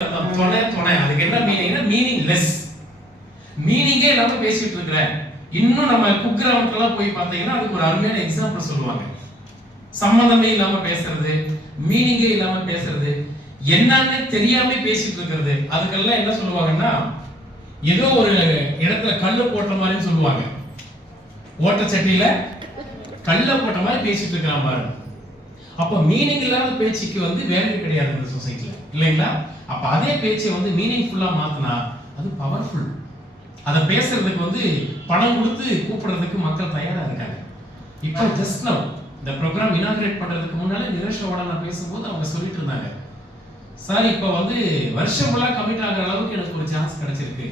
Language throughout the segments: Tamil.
துணை அதுக்கு என்ன மீனிங்னா மீனிங்லெஸ், மீனிங்கே இல்லாம பேசிட்டு இருக்கிற. இன்னும் நம்ம குக்கிராமத்துலாம் போய் பார்த்தீங்கன்னா அதுக்கு ஒரு அருமையான எக்ஸாம்பிள் சொல்லுவாங்க. சம்பந்தமே இல்லாம பேசுறது, மீனிங்கே இல்லாம பேசுறது, என்னன்னு தெரியாம பேசிட்டு இருக்கிறது, அதுக்கெல்லாம் என்ன சொல்லுவாங்கன்னா ஏதோ ஒரு இடத்துல கல்ல போட்ட மாதிரி சொல்லுவாங்க. ஓட்ட சட்டியில கல்ல போட்ட மாதிரி பேசிட்டு இருக்கிறான் பாருங்க. அப்ப மீனிங் இல்லாத பேச்சுக்கு வேல்யூ கிடையாது இந்த சொசைட்டில, இல்லைங்களா? அப்ப அதே பேச்சை மீனிங்ஃபுல்லா மாத்தினா அது பவர்ஃபுல். அதை பேசுறதுக்கு பணம் கொடுத்து கூப்பிடுறதுக்கு மக்கள் தயாரா இருக்காங்க. இப்போ ஜஸ்ட் நவ் இந்த ப்ரோக்ராம் இனாகிரேட் பண்றதுக்கு முன்னாலே நிரேஷோட நான் பேசும்போது அவங்க சொல்லிட்டு இருந்தாங்க, சார் இப்போ வருஷம் ஃபுல்லா கமிட் ஆகிற அளவுக்கு எனக்கு ஒரு சான்ஸ் கிடைச்சிருக்கு.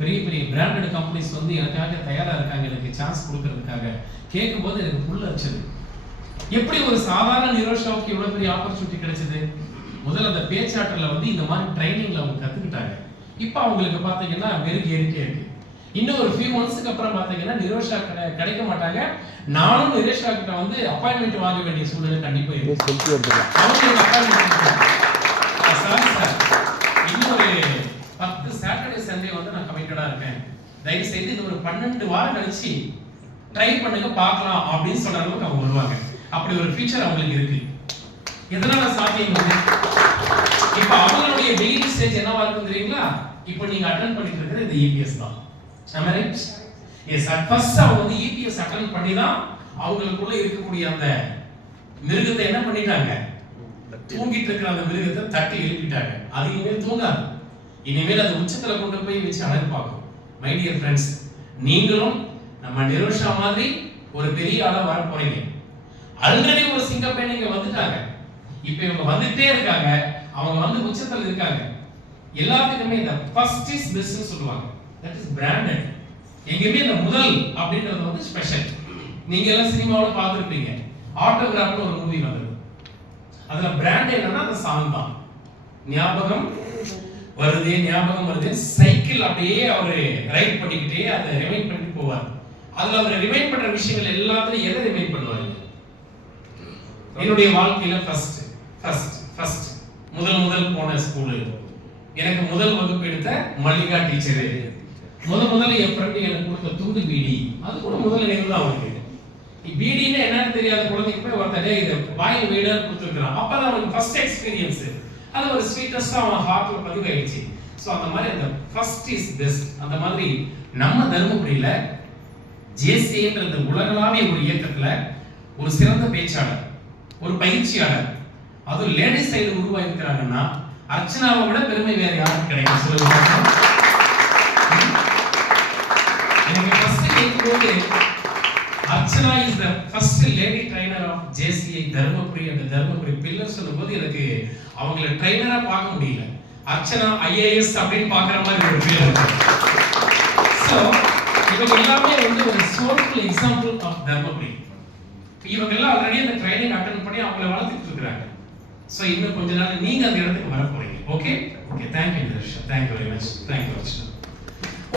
பெரிய பெரிய பிராண்டட் கம்பெனிஸ் எனக்காக தயாரா இருக்காங்க, எனக்கு சான்ஸ் கொடுக்கறதுக்காக. கேட்கும்போது எனக்கு புல் அடிச்சது. எப்படி ஒரு சாதாரண நிரோஷாவுக்கு இவ்வளவு பெரிய ஆப்பர்ச்சுனிட்டி கிடைச்சது? முதல்ல அந்த பேச்சாற்றல இந்த மாதிரி ட்ரைனிங்ல அவங்க கத்துக்கிட்டாங்க. இப்போ அவங்களுக்கு பாத்தீங்கன்னா மெருகு ஏறிட்டே இருக்கு. இன்னும் ஒரு ஃபியூ மந்த்ஸ்க்கு அப்புறம் பாத்தீங்கன்னா நிரோஷா கிடைக்க மாட்டாங்க. நானும் நிரோஷா கிட்ட அப்பாயின்மெண்ட் வாங்க வேண்டிய சூழ்நிலை கண்டிப்பா இருக்கு. இன்னும் ஒரு 10 சாட்டர்டே சண்டே நான் கமிட்டடா இருக்கேன், தயவு செய்து இன்னும் ஒரு 12 வாரம் கழிச்சு ட்ரை பண்ணுங்க பார்க்கலாம் அப்படின்னு சொல்ற அளவுக்கு அவங்க வருவாங்க. அப்படி ஒரு ஃபீச்சர் அவங்களுக்கு இருக்கு. எதனால சாத்தியம்? இப்ப அவங்களுடைய டெய்லி ஸ்டேஜ் என்னவா இருக்கும் தெரியுங்களா? இப்போ நீங்க அட்டெண்ட் பண்ணிட்டு இருக்கிறது இந்த இபிஎஸ் தான். am I right? Yes, at first அவங்க இபிஎஸ் அட்டெண்ட் பண்ணி தான் அவங்களுக்குள்ள இருக்கக்கூடிய அந்த மிருகத்தை என்ன பண்ணிட்டாங்க, தூங்கிட்டு இருக்கிற அந்த மிருகத்தை தட்டி எழுப்பிட்டாங்க. அது இனிமேல் தூங்காது, இனிமேல் அது உச்சத்துல கொண்டு போய் வச்சு அழகு பார்க்கும். மை டியர் ஃப்ரெண்ட்ஸ், நீங்களும் நம்ம நிரோஷா மாதிரி ஒரு பெரிய ஆளா வர போறீங்க. ஆல்ரெடி ஒரு சிங்கப்பெண் இங்க வந்துட்டாங்க, இப்போ இவங்க வந்துட்டே இருக்காங்க. அவங்க உச்சத்துல இருக்காங்க. எல்லாத்துக்குமே இந்த ஃபர்ஸ்ட் இஸ் பெஸ்ட்னு சொல்லுவாங்க. That is branded. எங்கேயுமே இந்த முதல் அப்படின்றது ஸ்பெஷல். நீங்க எல்லாம் சினிமாவுல பார்த்திருப்பீங்க, ஆட்டோகிராஃப்னு ஒரு மூவி வந்தது. அதுல பிராண்ட் என்னன்னா அந்த சாங் தான். ஞாபகம் வருதே ஞாபகம் வருதே சைக்கிள் அப்படியே அவரு ரைட் பண்ணிக்கிட்டே அதை ரிமைண்ட் பண்ணி போவார். அதுல அவர் ரிமைண்ட் பண்ற விஷயங்கள் எல்லாத்தையும் எதை ரிமைண்ட் பண்ணுவாரு? என்னுடைய வாழ்க்கையில ஃபர்ஸ்ட் முதல் போன ஸ்கூலு, எனக்கு முதல் வகுப்பு எடுத்த மல்லிகா டீச்சரு, முதல்ல என் ஃப்ரெண்ட் எனக்கு கொடுத்த துண்டு பீடி, அது கூட முதல் நினைவு தான் அவனுக்கு. பீடின்னு என்னன்னு தெரியாத குழந்தைக்கு போய் ஒருத்தரே இதை வாயில் வீடாக கொடுத்துருக்கிறான். அப்பதான் அவனுக்கு ஃபர்ஸ்ட் எக்ஸ்பீரியன்ஸ். அது ஒரு ஸ்வீட்டஸ்டா அவன் ஹார்ட்ல பதிவாயிடுச்சு. ஸோ அந்த மாதிரி அந்த ஃபர்ஸ்ட் இஸ் பெஸ்ட். அந்த மாதிரி நம்ம தருமபுரியில ஜேசின்ற உலகளாவிய ஒரு இயக்கத்துல ஒரு சிறந்த பேச்சாளர், ஒரு பயிற்சியாளர், அது லேடிஸ் சைடு உருவாயிருக்கிறாங்கன்னா அர்ச்சனாவை விட பெருமை வேற யாரும் கிடைக்கும் சொல்லுங்க. எனக்கு ஃபர்ஸ்ட் கேட்கும்போது Archana is the first lady trainer of JCI Dharmapuri and Dharmapuri pillar சொல்லும்போது எனக்கு அவங்கள ட்ரைனரா பார்க்க முடியல. அர்ச்சனா ஐஏஎஸ் அப்படின்னு பார்க்குற மாதிரி ஒரு ஃபீல் இருக்கு. ஸோ இவங்க எல்லாமே ஒரு சோல்ஃபுல் எக்ஸாம்பிள் ஆஃப் தர்மபுரி. இவங்க எல்லாம் ஆல்ரெடி அந்த ட்ரைனிங் அட்டெண்ட் பண்ணி அவங்கள வளர்த்துட்டு இருக்காங்க. ஸோ இன்னும் கொஞ்ச நாள் நீங்க அந்த இடத்துக்கு வர போறீங்க. Okay, thank you Nitharshan, thank you very much, thank you Archana.